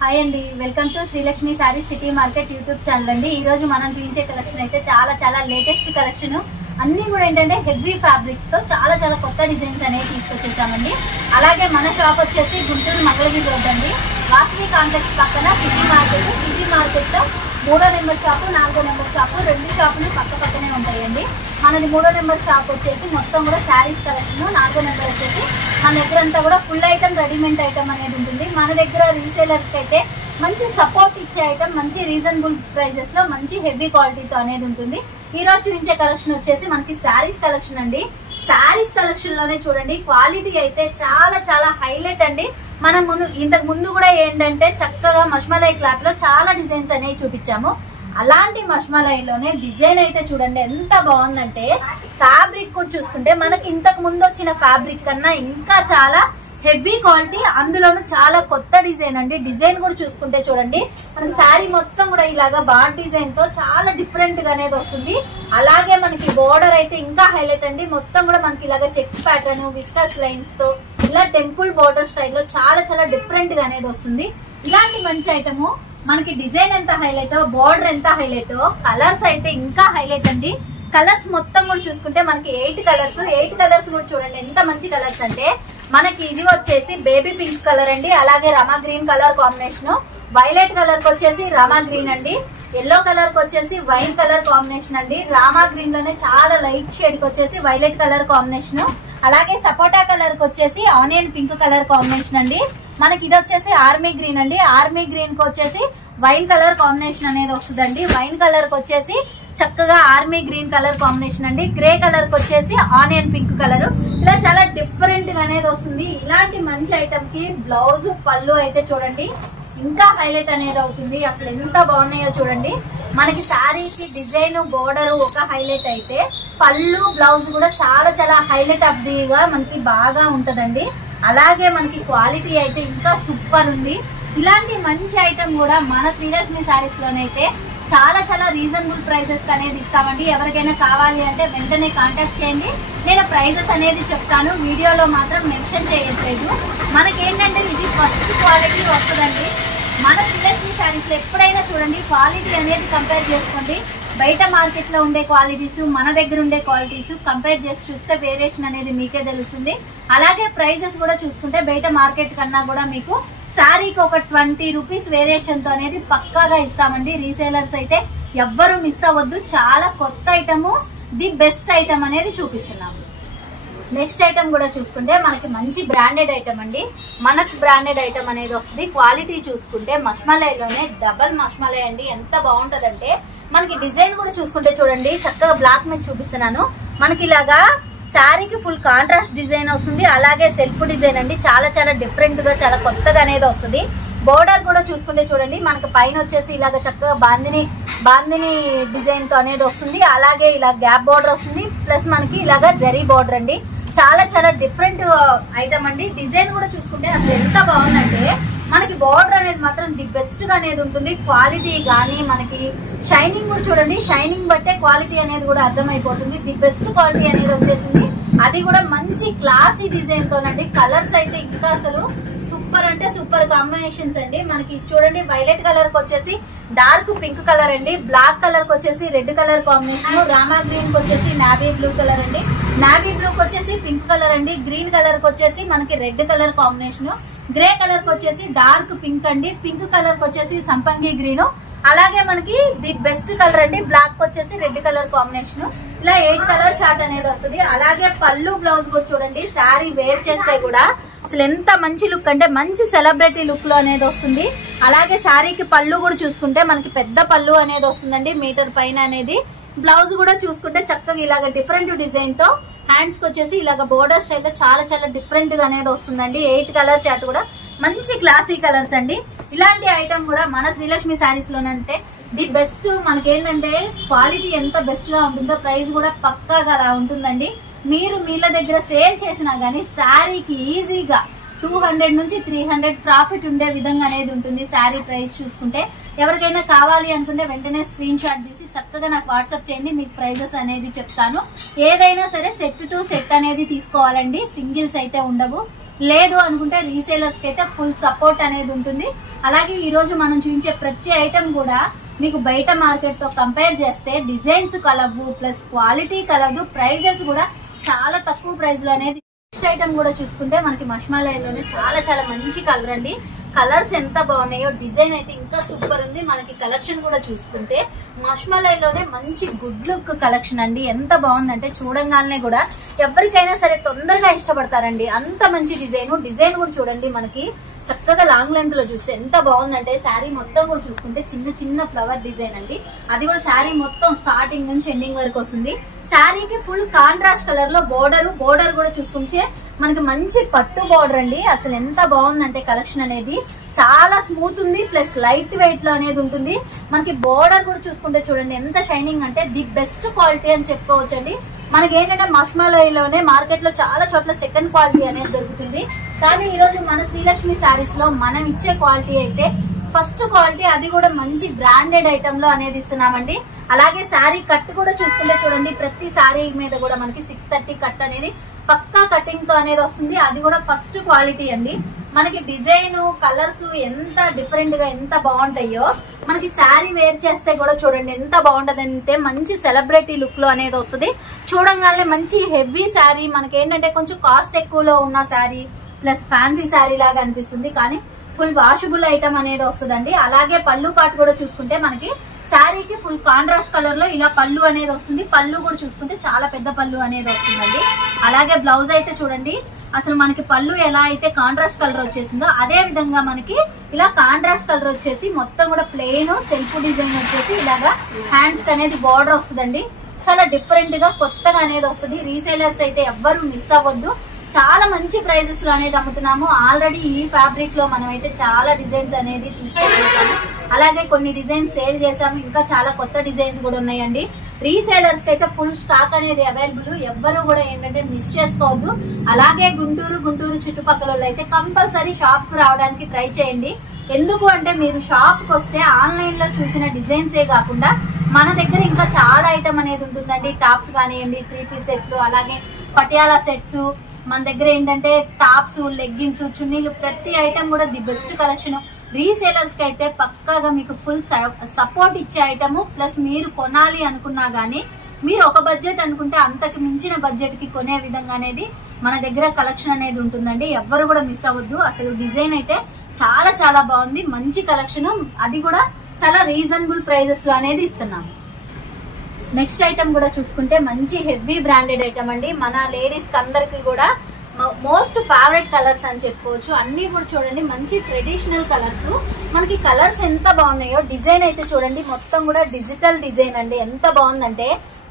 Hi అండి, welcome to Srilakshmi saris city market YouTube channel అండి. ఈ రోజు మనం చూపించే కలెక్షన్ అయితే చాలా లేటెస్ట్ కలెక్షన్. అన్ని కూడా ఏంటంటే హెవీ ఫ్యాబ్రిక్ తో చాలా కొత్త డిజైన్స్ అనేవి తీసుకొచ్చేసామండి. అలాగే మన షాప్ వచ్చేసి గుంటూరు మంగళగిరి రోడ్ అండి, వాసవి కాంప్లెక్స్ పక్కన సిటీ మార్కెట్ లో 3వ నెంబర్ షాపు 4వ నెంబర్ షాపు, 2 షాపులు పక్కనే ఉంటాయండి. మనది 3వ నెంబర్ షాప్ వచ్చేసి మొత్తం కూడా శారీస్ కలెక్షన్, 4వ నెంబర్ వచ్చేసి మన దగ్గర అంతా కూడా ఫుల్ ఐటమ్ రెడీమేడ్ ఐటమ్ అనేది ఉంటుంది. మన దగ్గర రీసేలర్స్ అయితే మంచి సపోర్ట్ ఇచ్చే ఐటమ్, మంచి రీజనబుల్ ప్రైజెస్ లో మంచి హెవీ క్వాలిటీతో అనేది ఉంటుంది. ఈ రోజు చూపించే కలెక్షన్ వచ్చేసి మనకి శారీస్ కలెక్షన్ అండి. శారీస్ కలెక్షన్ లోనే చూడండి, క్వాలిటీ అయితే చాలా హైలైట్ అండి. మనం ఇంతకు ముందు కూడా ఏంటంటే చక్కగా మష్మలై క్లాత్ లో చాలా డిజైన్స్ అనేవి చూపించాము. అలాంటి మష్మలైలోనే డిజైన్ అయితే చూడండి ఎంత బాగుందంటే, ఫ్యాబ్రిక్ కూడా చూసుకుంటే మనకి ఇంతకు ముందు వచ్చిన ఫ్యాబ్రిక్ కన్నా ఇంకా చాలా హెవీ క్వాలిటీ, అందులోనూ చాలా కొత్త డిజైన్ అండి. డిజైన్ కూడా చూసుకుంటే చూడండి, మనకి శారీ మొత్తం కూడా ఇలాగా బార్ డిజైన్ తో చాలా డిఫరెంట్ గా అనేది వస్తుంది. అలాగే మనకి బోర్డర్ అయితే ఇంకా హైలైట్ అండి. మొత్తం కూడా మనకి ఇలాగా చెక్స్ ప్యాటర్న్, విస్కస్ లైన్స్ తో ఇలా టెంపుల్ బోర్డర్ స్టైల్లో చాలా డిఫరెంట్ గా అనేది వస్తుంది. ఇలాంటి మంచి ఐటమ్ మనకి డిజైన్ ఎంత హైలైట్, బోర్డర్ ఎంత హైలైట్, కలర్స్ అయితే ఇంకా హైలైట్ అండి. కలర్స్ మొత్తం కూడా చూసుకుంటే మనకి 8 కలర్స్ కూడా చూడండి ఎంత మంచి కలర్స్ అంటే, మనకి ఇది వచ్చేసి బేబీ పింక్ కలర్ అండి, అలాగే Rama green colour combination, violet colour కి వచ్చేసి రామా గ్రీన్ అండి, ఎల్లో కలర్ కి వచ్చేసి వైన్ కలర్ కాంబినేషన్ అండి, రామా గ్రీన్ లోనే చాలా లైట్ షేడ్ కి వచ్చేసి వైలెట్ కలర్ కాంబినేషన్, అలాగే సపోటా కలర్ కి వచ్చేసి ఆనియన్ పింక్ కలర్ కాంబినేషన్ అండి. మనకి ఇది వచ్చేసి ఆర్మీ గ్రీన్ అండి, ఆర్మీ గ్రీన్ కి వచ్చేసి వైన్ కలర్ కాంబినేషన్ అనేది వస్తుందండి. వైన్ కలర్ కి వచ్చేసి చక్కగా ఆర్మీ గ్రీన్ కలర్ కాంబినేషన్ అండి, గ్రే కలర్ కి వచ్చేసి ఆనియన్ పింక్ కలర్, ఇలా చాలా డిఫరెంట్ గా అనేది వస్తుంది. ఇలాంటి మంచి ఐటమ్ కి బ్లౌజ్ పళ్ళు అయితే చూడండి ఇంకా హైలైట్ అనేది అవుతుంది. అసలు ఎంత బాగున్నాయో చూడండి. మనకి శారీకి డిజైన్ బోర్డర్ ఒక హైలైట్ అయితే, పళ్ళు బ్లౌజ్ కూడా చాలా హైలైట్ ఆఫ్ దిగా మనకి బాగా ఉంటదండి. అలాగే మనకి క్వాలిటీ అయితే ఇంకా సూపర్ ఉంది. ఇలాంటి మంచి ఐటమ్ కూడా మన శ్రీలక్ష్మి శారీస్ లోనైతే చాలా రీజనబుల్ ప్రైజెస్ అనేది ఇస్తామండి. ఎవరికైనా కావాలి అంటే వెంటనే కాంటాక్ట్ చేయండి. నేను ప్రైజెస్ అనేది చెప్తాను, వీడియోలో మాత్రం మెన్షన్ చేయట్లేదు. మనకేంటంటే ఇది ఫస్ట్ క్వాలిటీ వస్తుందండి. మన శ్రీలక్ష్మి శారీస్ లో ఎప్పుడైనా చూడండి క్వాలిటీ అనేది కంపేర్ చేసుకోండి. బయట మార్కెట్ లో ఉండే క్వాలిటీస్, మన దగ్గర ఉండే క్వాలిటీస్ కంపేర్ చేసి చూస్తే వేరియేషన్ అనేది మీకే తెలుస్తుంది. అలాగే ప్రైజెస్ కూడా చూసుకుంటే బయట మార్కెట్ కన్నా కూడా మీకు శారీకి ఒక 20 రూపీస్ వేరియేషన్ తో అనేది పక్కాగా ఇస్తామండి. రీసేలర్స్ అయితే ఎవ్వరు మిస్ అవ్వద్దు. చాలా కొత్త ఐటమ్, ది బెస్ట్ ఐటమ్ అనేది చూపిస్తున్నాము. నెక్స్ట్ ఐటమ్ కూడా చూసుకుంటే మనకి మంచి బ్రాండెడ్ ఐటమ్ అండి. మనకు బ్రాండెడ్ ఐటమ్ అనేది వస్తుంది. క్వాలిటీ చూసుకుంటే మష్మలైలోనే డబల్ మష్మలై అండి. ఎంత బాగుంటదంటే మనకి డిజైన్ కూడా చూసుకుంటే చూడండి, చక్కగా బ్లాక్ మీద చూపిస్తున్నాను. మనకి ఇలాగా శారీకి ఫుల్ కాంట్రాస్ట్ డిజైన్ వస్తుంది. అలాగే సెల్ఫ్ డిజైన్ అండి, చాలా డిఫరెంట్ గా చాలా కొత్తగా అనేది వస్తుంది. బోర్డర్ కూడా చూసుకుంటే చూడండి, మనకి పైన వచ్చేసి ఇలాగ చక్కగా బాందిని డిజైన్ తో అనేది వస్తుంది. అలాగే ఇలా గ్యాప్ బోర్డర్ వస్తుంది, ప్లస్ మనకి ఇలాగా జరీ బోర్డర్ అండి. చాలా డిఫరెంట్ ఐటమ్ అండి. డిజైన్ కూడా చూసుకుంటే అసలు ఎంత బాగుందంటే, మనకి బోర్డర్ అనేది మాత్రం ది బెస్ట్ గా అనేది ఉంటుంది. క్వాలిటీ గానీ మనకి షైనింగ్ కూడా చూడండి, షైనింగ్ బట్టే క్వాలిటీ అనేది కూడా అర్థమైపోతుంది. ది బెస్ట్ క్వాలిటీ అనేది వచ్చేసింది. అది కూడా మంచి క్లాసీ డిజైన్ తోనండి. కలర్స్ అయితే ఇంకా అసలు సూపర్ అంటే సూపర్ కాంబినేషన్స్ అండి. మనకి చూడండి వైలెట్ కలర్ కి వచ్చేసి డార్క్ పింక్ కలర్ అండి, బ్లాక్ కలర్ కి వచ్చేసి red colour combination, Rama green కి వచ్చేసి నావీ బ్లూ కలర్ అండి, నావీ బ్లూ కి వచ్చేసి పింక్ కలర్ అండి, గ్రీన్ కలర్ కి వచ్చేసి మనకి red colour combination, grey colour కి వచ్చేసి డార్క్ పింక్ అండి, పింక్ కలర్ కి వచ్చేసి సంపంగి గ్రీన్, అలాగే మనకి ది బెస్ట్ కలర్ అండి బ్లాక్ వచ్చేసి రెడ్ కలర్ కాంబినేషన్. ఇలా 8 కలర్ చార్ట్ అనేది వస్తుంది. అలాగే పళ్ళు బ్లౌజ్ కూడా చూడండి, శారీ వేర్ చేస్తే కూడా అసలు ఎంత మంచి లుక్ అంటే మంచి సెలబ్రిటీ లుక్ లో అనేది వస్తుంది. అలాగే శారీకి పళ్ళు కూడా చూసుకుంటే మనకి పెద్ద పళ్ళు అనేది వస్తుందండి, మీటర్ పైన అనేది. బ్లౌజ్ కూడా చూసుకుంటే చక్కగా ఇలాగ డిఫరెంట్ డిజైన్ తో హ్యాండ్స్ కి వచ్చేసి ఇలాగ బోర్డర్ స్టైల్ చాలా డిఫరెంట్ గా అనేది వస్తుందండి. 8 కలర్ చార్ట్ కూడా మంచి క్లాసీ కలర్స్ అండి. ఇలాంటి ఐటమ్ కూడా మన శ్రీలక్ష్మి శారీస్ లోనంటే ది బెస్ట్. మనకేంటంటే క్వాలిటీ ఎంత బెస్ట్ గా ఉంటుందో ప్రైస్ కూడా పక్కాగా అలా ఉంటుందండి. మీరు మీళ్ళ దగ్గర సేల్ చేసినా గానీ శారీకి ఈజీగా 200 నుంచి 300 ప్రాఫిట్ ఉండే విధంగా అనేది ఉంటుంది. శారీ ప్రైస్ చూసుకుంటే ఎవరికైనా కావాలి అనుకుంటే వెంటనే స్క్రీన్ షాట్ తీసి చక్కగా నాకు వాట్సాప్ చేయండి, మీకు ప్రైజెస్ అనేది చెప్తాను. ఏదైనా సరే సెట్ టు సెట్ అనేది తీసుకోవాలండి, సింగిల్స్ అయితే ఉండవు. లేదు అనుకుంటే రీసేలర్స్ కి అయితే ఫుల్ సపోర్ట్ అనేది ఉంటుంది. అలాగే ఈ రోజు మనం చూపించే ప్రతి ఐటమ్ కూడా మీకు బయట మార్కెట్ తో కంపేర్ చేస్తే డిజైన్స్ కలవు, ప్లస్ క్వాలిటీ కలవు, ప్రైజెస్ కూడా చాలా తక్కువ ప్రైస్ లో అనేది. నెక్స్ట్ ఐటమ్ కూడా చూసుకుంటే మనకి మష్మలైలోనే చాలా చాలా మంచి కలర్ అండి. కలర్స్ ఎంత బాగున్నాయో, డిజైన్ అయితే ఇంకా సూపర్ ఉంది. మనకి కలెక్షన్ కూడా చూసుకుంటే మష్మలైలోనే మంచి గుడ్ లుక్ కలెక్షన్ అండి. ఎంత బాగుందంటే చూడంగానే కూడా ఎవరికైనా సరే తొందరగా ఇష్టపడతారండి. అంత మంచి డిజైన్ కూడా చూడండి, మనకి చక్కగా లాంగ్ లెంత్ లో చూస్తే ఎంత బాగుందంటే శారీ మొత్తం కూడా చూసుకుంటే చిన్న చిన్న ఫ్లవర్ డిజైన్ అండి. అది కూడా శారీ మొత్తం స్టార్టింగ్ నుంచి ఎండింగ్ వరకు వస్తుంది. శారీకి ఫుల్ కాంట్రాస్ట్ కలర్ లో బోర్డర్ కూడా చూసుకుంటే మనకి మంచి పట్టు బోర్డర్ అండి. అసలు ఎంత బాగుందంటే కలెక్షన్ అనేది చాలా స్మూత్ ఉంది, ప్లస్ లైట్ వెయిట్ లో అనేది ఉంటుంది. మనకి బోర్డర్ కూడా చూసుకుంటే చూడండి ఎంత షైనింగ్ అంటే ది బెస్ట్ క్వాలిటీ అని చెప్పుకోవచ్చండి. మనకి ఏంటంటే మష్మలైలోనే మార్కెట్ లో చాలా చోట్ల సెకండ్ క్వాలిటీ అనేది దొరుకుతుంది. కానీ ఈ రోజు మన శ్రీలక్ష్మి శారీస్ లో మనం ఇచ్చే క్వాలిటీ అయితే ఫస్ట్ క్వాలిటీ, అది కూడా మంచి బ్రాండెడ్ ఐటమ్ లో అనేది ఇస్తున్నామండి. అలాగే శారీ కట్ కూడా చూసుకుంటే చూడండి, ప్రతి శారీ మీద కూడా మనకి 630 కట్ అనేది పక్కా కటింగ్ తో అనేది వస్తుంది. అది కూడా ఫస్ట్ క్వాలిటీ అండి. మనకి డిజైన్ కలర్స్ ఎంత డిఫరెంట్ గా ఎంత బాగుంటాయో, మనకి శారీ వేర్ చేస్తే కూడా చూడండి ఎంత బాగుంటది అంటే మంచి సెలబ్రిటీ లుక్ లో అనేది వస్తుంది. చూడంగానే మంచి హెవీ శారీ, మనకి ఏంటంటే కొంచెం కాస్ట్ ఎక్కువలో ఉన్న శారీ ప్లస్ ఫ్యాన్సీ శారీ లాగా అనిపిస్తుంది, కానీ ఫుల్ వాషబుల్ ఐటమ్ అనేది వస్తుందండి. అలాగే పళ్ళు పాటు కూడా చూసుకుంటే మనకి శారీకి ఫుల్ కాంట్రాస్ట్ కలర్ లో ఇలా పళ్ళు అనేది వస్తుంది. పళ్ళు కూడా చూసుకుంటే చాలా పెద్ద పళ్ళు అనేది వస్తుందండి. అలాగే బ్లౌజ్ అయితే చూడండి, అసలు మనకి పళ్ళు ఎలా అయితే కాంట్రాస్ట్ కలర్ వచ్చేసిందో అదే విధంగా మనకి ఇలా కాంట్రాస్ట్ కలర్ వచ్చేసి మొత్తం కూడా ప్లెయిన్ సెల్ఫ్ డిజైన్ వచ్చేసి ఇలాగా హ్యాండ్స్ అనేది బార్డర్ వస్తుందండి. చాలా డిఫరెంట్ గా కొత్తగా అనేది వస్తుంది. రీసేలర్స్ అయితే ఎవ్వరు మిస్ అవ్వద్దు. చాలా మంచి ప్రైజెస్ లో అనేది అమ్ముతున్నాము. ఆల్రెడీ ఈ ఫ్యాబ్రిక్ లో మనం అయితే చాలా డిజైన్స్ అనేది తీసుకొచ్చేసాము. అలాగే కొన్ని డిజైన్స్ సేల్ చేసాము, ఇంకా చాలా కొత్త డిజైన్స్ కూడా ఉన్నాయండి. రీసేలర్స్ కి అయితే ఫుల్ స్టాక్ అనేది అవైలబుల్. ఎవ్వరు కూడా ఏంటంటే మిస్ చేసుకోవద్దు. అలాగే గుంటూరు చుట్టుపక్కల అయితే కంపల్సరీ షాప్ కు రావడానికి ట్రై చేయండి. ఎందుకు అంటే మీరు షాప్ కు వస్తే ఆన్లైన్ లో చూసిన డిజైన్సే కాకుండా మన దగ్గర ఇంకా చాలా ఐటమ్ అనేది ఉంటుందండి. టాప్స్ కానివ్వండి, 3 పీస్ సెట్లు, అలాగే పటియాలా సెట్స్, మన దగ్గర ఏంటంటే టాప్స్, లెగ్గిన్స్, చున్నీలు, ప్రతి ఐటమ్ కూడా ది బెస్ట్ కలెక్షన్. రీసేలర్స్ కి అయితే పక్కాగా మీకు ఫుల్ సపోర్ట్ ఇచ్చే ఐటమ్. ప్లస్ మీరు కొనాలి అనుకున్నా గానీ మీరు ఒక బడ్జెట్ అనుకుంటే అంతకు మించిన బడ్జెట్ కి కొనే విధంగా అనేది మన దగ్గర కలెక్షన్ అనేది ఉంటుందండి. ఎవ్వరు కూడా మిస్ అవ్వద్దు. అసలు డిజైన్ అయితే చాలా చాలా బాగుంది, మంచి కలెక్షన్, అది కూడా చాలా రీజనబుల్ ప్రైజెస్ లో అనేది ఇస్తున్నాము. నెక్స్ట్ ఐటమ్ కూడా చూసుకుంటే మంచి హెవీ బ్రాండెడ్ ఐటమ్ అండి. మన లేడీస్ కి అందరికి కూడా మోస్ట్ ఫేవరెట్ కలర్స్ అని చెప్పుకోవచ్చు. అన్ని కూడా చూడండి మంచి ట్రెడిషనల్ కలర్స్. మనకి కలర్స్ ఎంత బాగున్నాయో, డిజైన్ అయితే చూడండి మొత్తం కూడా డిజిటల్ డిజైన్ అండి. ఎంత బాగుందంటే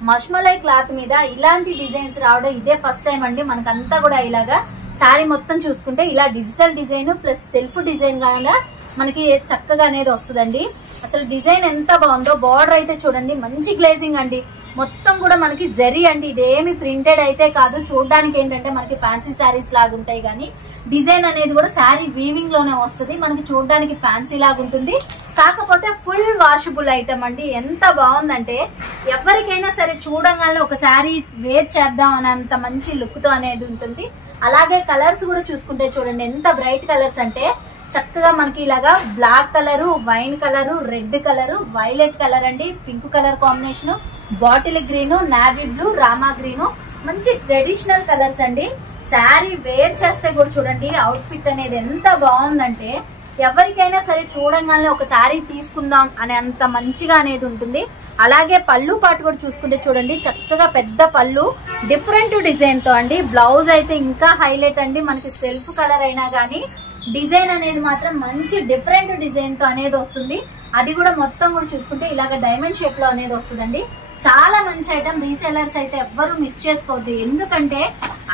మష్మలై క్లాత్ మీద ఇలాంటి డిజైన్స్ రావడం ఇదే ఫస్ట్ టైం అండి. మనకంతా కూడా ఇలాగా శారీ మొత్తం చూసుకుంటే ఇలా digital design plus self design గా మనకి చక్కగా అనేది వస్తుందండి. అసలు డిజైన్ ఎంత బాగుందో. బార్డర్ అయితే చూడండి మంచి గ్లేజింగ్ అండి. మొత్తం కూడా మనకి జరీ అండి. ఇదేమి ప్రింటెడ్ అయితే కాదు. చూడడానికి ఏంటంటే మనకి ఫ్యాన్సీ శారీస్ లాగా ఉంటాయి, కానీ డిజైన్ అనేది కూడా శారీ వీవింగ్ లోనే వస్తుంది. మనకి చూడడానికి ఫ్యాన్సీ లాగా ఉంటుంది, కాకపోతే ఫుల్ వాషబుల్ ఐటమ్ అండి. ఎంత బాగుందంటే ఎవరికైనా సరే చూడంగానే ఒక శారీ వేర్ చేద్దాం అనంత మంచి లుక్ తో అనేది ఉంటుంది. అలాగే కలర్స్ కూడా చూసుకుంటే చూడండి ఎంత బ్రైట్ కలర్స్ అంటే చక్కగా మనకి ఇలాగా black colour, wine colour, red colour, violet colour అండి, pink colour combination, bottle green, navy blue, Rama green, మంచి ట్రెడిషనల్ కలర్స్ అండి. శారీ వేర్ చేస్తే కూడా చూడండి అవుట్ ఫిట్ అనేది ఎంత బాగుందంటే ఎవరికైనా సరే చూడంగానే ఒక శారీ తీసుకుందాం అనే అంత మంచిగా అనేది ఉంటుంది. అలాగే పళ్ళు పాటు కూడా చూసుకుంటే చూడండి చక్కగా పెద్ద పళ్ళు, డిఫరెంట్ డిజైన్ తో అండి. బ్లౌజ్ అయితే ఇంకా హైలైట్ అండి. మనకి సెల్ఫ్ కలర్ అయినా గానీ డిజైన్ అనేది మాత్రం మంచి డిఫరెంట్ డిజైన్ తో అనేది వస్తుంది. అది కూడా మొత్తం కూడా చూసుకుంటే ఇలాగ డైమండ్ షేప్ లో అనేది వస్తుందండి. చాలా మంచి ఐటమ్. రీసేలర్స్ అయితే ఎవ్వరు మిస్ చేసుకోవద్దు. ఎందుకంటే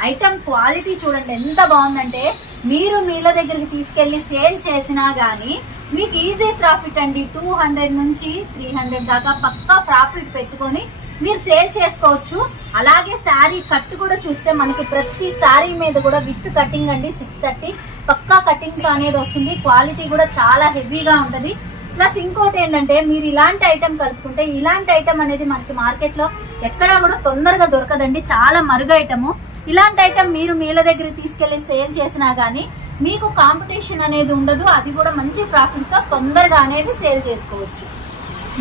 ఐటమ్ క్వాలిటీ చూడండి ఎంత బాగుందంటే మీరు మీళ్ళ దగ్గరికి తీసుకెళ్లి సేల్ చేసినా గానీ మీకు ఈజీ ప్రాఫిట్ అండి. 200 నుంచి 300 దాకా పక్కా ప్రాఫిట్ పెట్టుకొని మీరు సేల్ చేసుకోవచ్చు. అలాగే శారీ కట్ కూడా చూస్తే మనకి ప్రతి శారీ మీద కూడా విత్ కటింగ్ అండి. 630 పక్కా కటింగ్ తో అనేది వస్తుంది. క్వాలిటీ కూడా చాలా హెవీగా ఉంటది. ప్లస్ ఇంకోటి ఏంటంటే మీరు ఇలాంటి ఐటమ్ కలుపుకుంటే ఇలాంటి ఐటమ్ అనేది మనకి మార్కెట్ లో ఎక్కడా కూడా తొందరగా దొరకదండి. చాలా మరుగు ఐటమ్. ఇలాంటి ఐటమ్ మీరు మీల దగ్గరికి తీసుకెళ్లి సేల్ చేసినా గానీ మీకు కాంపిటీషన్ అనేది ఉండదు, అది కూడా మంచి ప్రాఫిట్ తో తొందరగా అనేది సేల్ చేసుకోవచ్చు.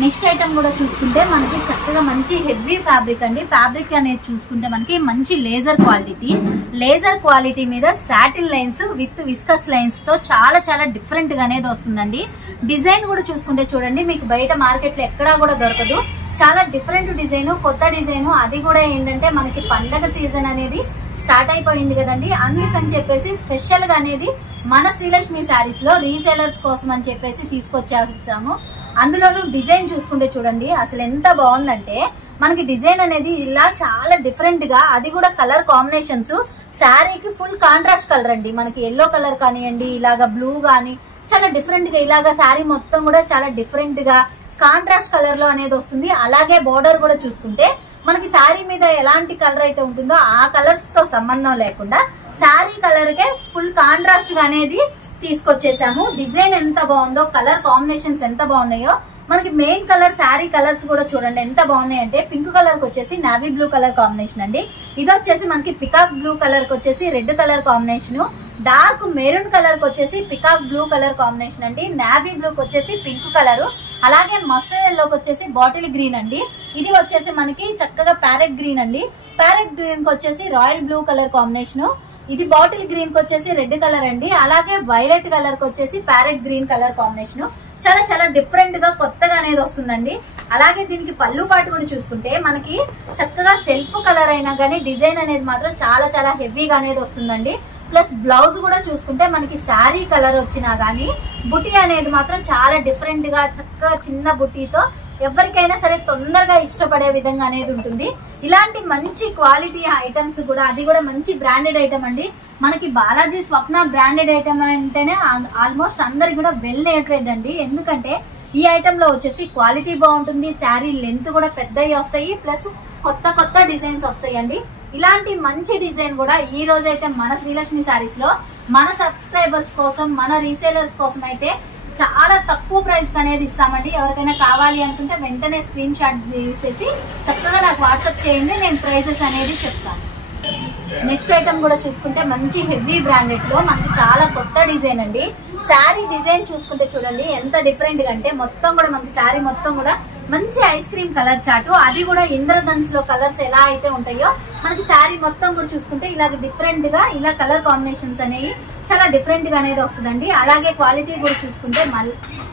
నెక్స్ట్ ఐటమ్ కూడా చూసుకుంటే మనకి చక్కగా మంచి హెవీ ఫ్యాబ్రిక్ అండి. ఫ్యాబ్రిక్ అనేది చూసుకుంటే మనకి మంచి లేజర్ క్వాలిటీ మీద satin lines with viscous lines తో చాలా డిఫరెంట్ గా అనేది వస్తుందండి. డిజైన్ కూడా చూసుకుంటే చూడండి, మీకు బయట మార్కెట్ లో ఎక్కడా కూడా దొరకదు. చాలా డిఫరెంట్ డిజైన్, కొత్త డిజైన్. అది కూడా ఏంటంటే మనకి పండగ సీజన్ అనేది స్టార్ట్ అయిపోయింది కదండి, అందుకని చెప్పేసి స్పెషల్ గా అనేది మన శ్రీలక్ష్మి శారీస్ లో రీసేలర్స్ కోసం అని చెప్పేసి తీసుకొచ్చాము. అందులోనూ డిజైన్ చూసుకుంటే చూడండి అసలు ఎంత బాగుందంటే, మనకి డిజైన్ అనేది ఇలా చాలా డిఫరెంట్ గా, అది కూడా కలర్ కాంబినేషన్స్ శారీకి ఫుల్ కాంట్రాస్ట్ కలర్ అండి. మనకి ఎల్లో కలర్ కానివ్వండి, ఇలాగా బ్లూ గానీ చాలా డిఫరెంట్ గా, ఇలాగా శారీ మొత్తం కూడా చాలా డిఫరెంట్ గా కాంట్రాస్ట్ కలర్ లో అనేది వస్తుంది. అలాగే బోర్డర్ కూడా చూసుకుంటే మనకి శారీ మీద ఎలాంటి కలర్ అయితే ఉంటుందో ఆ కలర్స్ తో సంబంధం లేకుండా శారీ కలర్ కే ఫుల్ కాంట్రాస్ట్ గా అనేది తీసుకొచ్చేసాము. డిజైన్ ఎంత బాగుందో, కలర్ కాంబినేషన్స్ ఎంత బాగున్నాయో. మనకి మెయిన్ కలర్ శారీ కలర్స్ కూడా చూడండి ఎంత బాగున్నాయి అంటే, పింక్ కలర్ కి వచ్చేసి నావీ బ్లూ కలర్ కాంబినేషన్ అండి. ఇది వచ్చేసి మనకి పికాక్ బ్లూ కలర్ కి వచ్చేసి red colour combination, dark maroon colour కి వచ్చేసి పికాక్ బ్లూ కలర్ కాంబినేషన్ అండి, నావీ బ్లూ కి వచ్చేసి పింక్ కలర్, అలాగే మస్టర్డ్ ఎల్లోకి వచ్చేసి బాటిల్ గ్రీన్ అండి. ఇది వచ్చేసి మనకి చక్కగా ప్యారెట్ గ్రీన్ అండి. ప్యారెట్ గ్రీన్ కి వచ్చేసి రాయల్ బ్లూ కలర్ కాంబినేషన్, ఇది బాటిల్ గ్రీన్ కి వచ్చేసి రెడ్ కలర్ అండి. అలాగే వైలెట్ కలర్ కి వచ్చేసి ప్యారెట్ గ్రీన్ కలర్ కాంబినేషన్. చాలా డిఫరెంట్ గా కొత్తగా అనేది వస్తుందండి. అలాగే దీనికి పళ్ళు పాటు కూడా చూసుకుంటే మనకి చక్కగా సెల్ఫ్ కలర్ అయినా గానీ డిజైన్ అనేది మాత్రం చాలా హెవీగా అనేది వస్తుందండి. ప్లస్ బ్లౌజ్ కూడా చూసుకుంటే మనకి శారీ కలర్ వచ్చినా గానీ బుటీ అనేది మాత్రం చాలా డిఫరెంట్ గా చక్కగా చిన్న బుటీతో ఎవరికైనా సరే తొందరగా ఇష్టపడే విధంగా అనేది ఉంటుంది. ఇలాంటి మంచి క్వాలిటీ ఐటమ్స్ కూడా, అది కూడా మంచి బ్రాండెడ్ ఐటమ్ అండి. మనకి బాలాజీ స్వప్న బ్రాండెడ్ ఐటమ్ అంటేనే ఆల్మోస్ట్ అందరికి కూడా వెల్ నేటెడ్ అండి. ఎందుకంటే ఈ ఐటమ్ లో వచ్చేసి క్వాలిటీ బాగుంటుంది, శారీ లెంత్ కూడా పెద్దవి వస్తాయి, ప్లస్ కొత్త డిజైన్స్ వస్తాయండి. ఇలాంటి మంచి డిజైన్ కూడా ఈ రోజు అయితే మన శ్రీలక్ష్మి శారీస్ లో మన సబ్స్క్రైబర్స్ కోసం, మన రీసేలర్స్ కోసం అయితే చాలా తక్కువ ప్రైస్ అనేది ఇస్తామండి. ఎవరికైనా కావాలి అనుకుంటే వెంటనే స్క్రీన్ షాట్ తీసేసి చక్కగా నాకు వాట్సాప్ చేయండి, నేను ప్రైసెస్ అనేది చెప్తాను. నెక్స్ట్ ఐటమ్ కూడా చూసుకుంటే మంచి హెవీ బ్రాండెడ్ లో మనకి చాలా కొత్త డిజైన్ అండి. శారీ డిజైన్ చూసుకుంటే చూడండి ఎంత డిఫరెంట్ గా అంటే, మొత్తం కూడా మనకి శారీ మొత్తం కూడా మంచి ఐస్ క్రీమ్ కలర్ చాటు, అది కూడా ఇంద్రధన్స్ లో కలర్స్ ఎలా అయితే ఉంటాయో మనకి శారీ మొత్తం కూడా చూసుకుంటే ఇలాగ డిఫరెంట్ గా ఇలా కలర్ కాంబినేషన్స్ అనేవి చాలా డిఫరెంట్ గా అనేది వస్తుందండి. అలాగే క్వాలిటీ కూడా చూసుకుంటే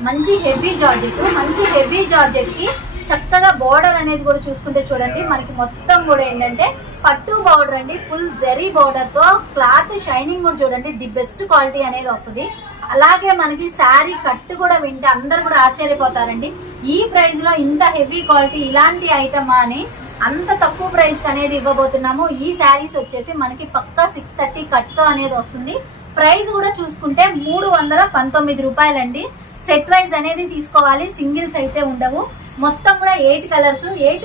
మంచి హెవీ జార్జెట్ కి చక్కగా బోర్డర్ అనేది కూడా చూసుకుంటే చూడండి మనకి మొత్తం కూడా ఏంటంటే పట్టు బోర్డర్ అండి. ఫుల్ జరీ బోర్డర్ తో క్లాత్ షైనింగ్ కూడా చూడండి ది బెస్ట్ క్వాలిటీ అనేది వస్తుంది. అలాగే మనకి శారీ కట్ కూడా వింటే అందరు కూడా ఆశ్చర్యపోతారండి, ఈ ప్రైస్ లో ఇంత హెవీ క్వాలిటీ ఇలాంటి ఐటమ్ అని అంత తక్కువ ప్రైస్ అనేది ఇవ్వబోతున్నాము. ఈ శారీస్ వచ్చేసి మనకి పక్కా 630 కట్ తో అనేది వస్తుంది. ప్రైస్ కూడా చూసుకుంటే 319 రూపాయలండి. సెట్ వైజ్ అనేది తీసుకోవాలి, సింగిల్స్ అయితే ఉండవు. మొత్తం కూడా 8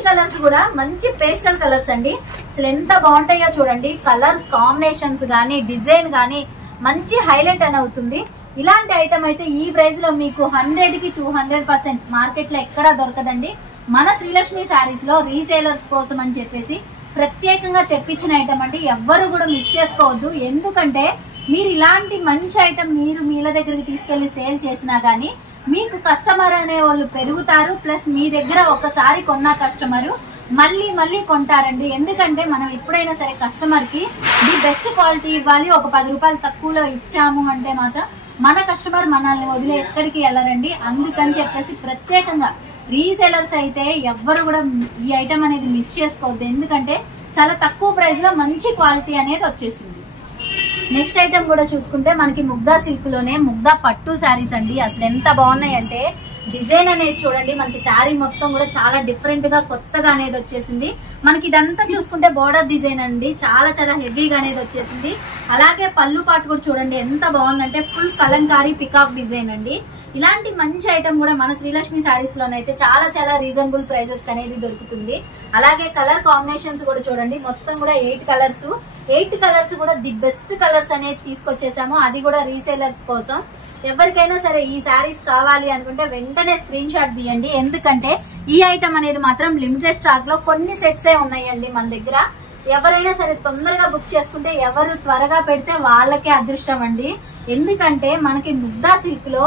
కలర్స్ కూడా మంచి పేస్టల్ కలర్స్ అండి. అసలు ఎంత బాగుంటాయో చూడండి, కలర్స్ కాంబినేషన్స్ గానీ డిజైన్ గానీ మంచి హైలైట్ అని అవుతుంది. ఇలాంటి ఐటమ్ అయితే ఈ ప్రైస్ లో మీకు 100కి 200% మార్కెట్ లో ఎక్కడా దొరకదండి. మన శ్రీలక్ష్మి శారీస్ లో రీసేలర్స్ కోసం అని చెప్పేసి ప్రత్యేకంగా తెప్పించిన ఐటమ్ అండి. ఎవ్వరు కూడా మిస్ చేసుకోవద్దు. ఎందుకంటే మీరు ఇలాంటి మంచి ఐటమ్ మీరు మీల దగ్గరికి తీసుకెళ్లి సేల్ చేసినా గానీ మీకు కస్టమర్ అనే వాళ్ళు పెరుగుతారు. ప్లస్ మీ దగ్గర ఒకసారి కొన్న కస్టమర్ మళ్ళీ కొంటారండి. ఎందుకంటే మనం ఎప్పుడైనా సరే కస్టమర్ కి ది బెస్ట్ క్వాలిటీ ఇవ్వాలి. ఒక 10 రూపాయలు తక్కువలో ఇచ్చాము అంటే మాత్రం మన కస్టమర్ మనల్ని వదిలే ఎక్కడికి వెళ్ళరండి. అందుకని చెప్పేసి ప్రత్యేకంగా రీసేలర్స్ అయితే ఎవ్వరు కూడా ఈ ఐటమ్ అనేది మిస్ చేసుకోవద్దు. ఎందుకంటే చాలా తక్కువ ప్రైస్ లో మంచి క్వాలిటీ అనేది వచ్చేసింది. నెక్స్ట్ ఐటమ్ కూడా చూసుకుంటే మనకి ముగ్దా సిల్క్ లోనే ముగ్దా పట్టు శారీస్ అండి. అసలు ఎంత బాగున్నాయి అంటే డిజైన్ అనేది చూడండి, మనకి శారీ మొత్తం కూడా చాలా డిఫరెంట్ గా కొత్తగా అనేది వచ్చేసింది. మనకి ఇదంతా చూసుకుంటే బోర్డర్ డిజైన్ అండి, చాలా హెవీగా అనేది వచ్చేసింది. అలాగే పళ్ళు పాటు కూడా చూడండి ఎంత బాగుందంటే ఫుల్ కలంకారీ పికాక్ డిజైన్ అండి. ఇలాంటి మంచి ఐటమ్ కూడా మన శ్రీలక్ష్మి శారీస్ లోనైతే చాలా రీజనబుల్ ప్రైజెస్ అనేది దొరుకుతుంది. అలాగే కలర్ కాంబినేషన్స్ కూడా చూడండి, మొత్తం కూడా 8 కలర్స్ కూడా ది బెస్ట్ కలర్స్ అనేది తీసుకొచ్చేసాము. అది కూడా రీసేలర్స్ కోసం. ఎవరికైనా సరే ఈ శారీస్ కావాలి అనుకుంటే వెంటనే స్క్రీన్ షాట్ తీయండి. ఎందుకంటే ఈ ఐటమ్ అనేది మాత్రం లిమిటెడ్ స్టాక్ లో కొన్ని సెట్సే ఉన్నాయండి మన దగ్గర. ఎవరైనా సరే తొందరగా బుక్ చేసుకుంటే ఎవరు త్వరగా పెడితే వాళ్ళకే అదృష్టం అండి. ఎందుకంటే మనకి ముద్దా సిల్క్ లో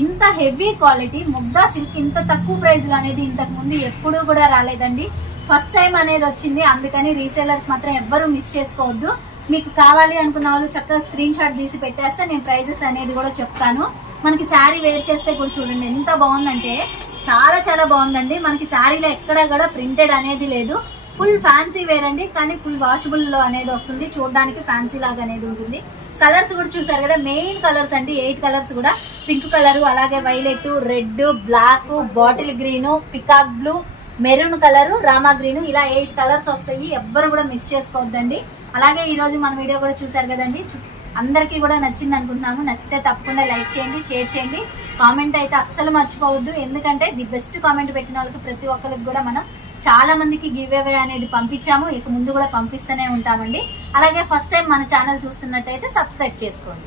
ఇంత హెవీ క్వాలిటీ, ముద్దా సిల్క్ ఇంత తక్కువ ప్రైస్ లో అనేది ఇంతకు ముందు ఎప్పుడూ కూడా రాలేదండి. ఫస్ట్ టైం అనేది వచ్చింది. అందుకని రీసేలర్స్ మాత్రం ఎవ్వరూ మిస్ చేసుకోవద్దు. మీకు కావాలి అనుకున్న వాళ్ళు చక్కగా స్క్రీన్ షాట్ తీసి పెట్టేస్తే నేను ప్రైజెస్ అనేది కూడా చెప్తాను. మనకి శారీ వేర్ చేస్తే కూడా చూడండి ఎంత బాగుందంటే చాలా చాలా బాగుందండి. మనకి శారీలో ఎక్కడ కూడా ప్రింటెడ్ అనేది లేదు. ఫుల్ ఫ్యాన్సీ వేర్ అండి, కానీ ఫుల్ వాషబుల్ లో అనేది వస్తుంది. చూడడానికి ఫ్యాన్సీ లాగా అనేది ఉంటుంది. కలర్స్ కూడా చూసారు కదా, మెయిన్ కలర్స్ అండి 8 కలర్స్ కూడా. పింక్ కలర్, అలాగే violet, red, black, bottle green, peacock blue, maroon colour, Rama green, ఇలా 8 కలర్స్ వస్తాయి. ఎవ్వరు కూడా మిస్ చేసుకోవద్దండి. అలాగే ఈ రోజు మన వీడియో కూడా చూసారు కదండి, అందరికీ కూడా నచ్చింది అనుకుంటున్నాము. నచ్చితే తప్పకుండా లైక్ చేయండి, షేర్ చేయండి, కామెంట్ అయితే అస్సలు మర్చిపోవద్దు. ఎందుకంటే ది బెస్ట్ కామెంట్ పెట్టిన వాళ్ళకి ప్రతి ఒక్కరికి కూడా మనం చాలా మందికి గివ్ అవే అనేది పంపించాము. ఇక ముందు కూడా పంపిస్తూనే ఉంటామండి. అలాగే ఫస్ట్ టైం మన ఛానల్ చూస్తున్నట్టయితే సబ్స్క్రైబ్ చేసుకోండి.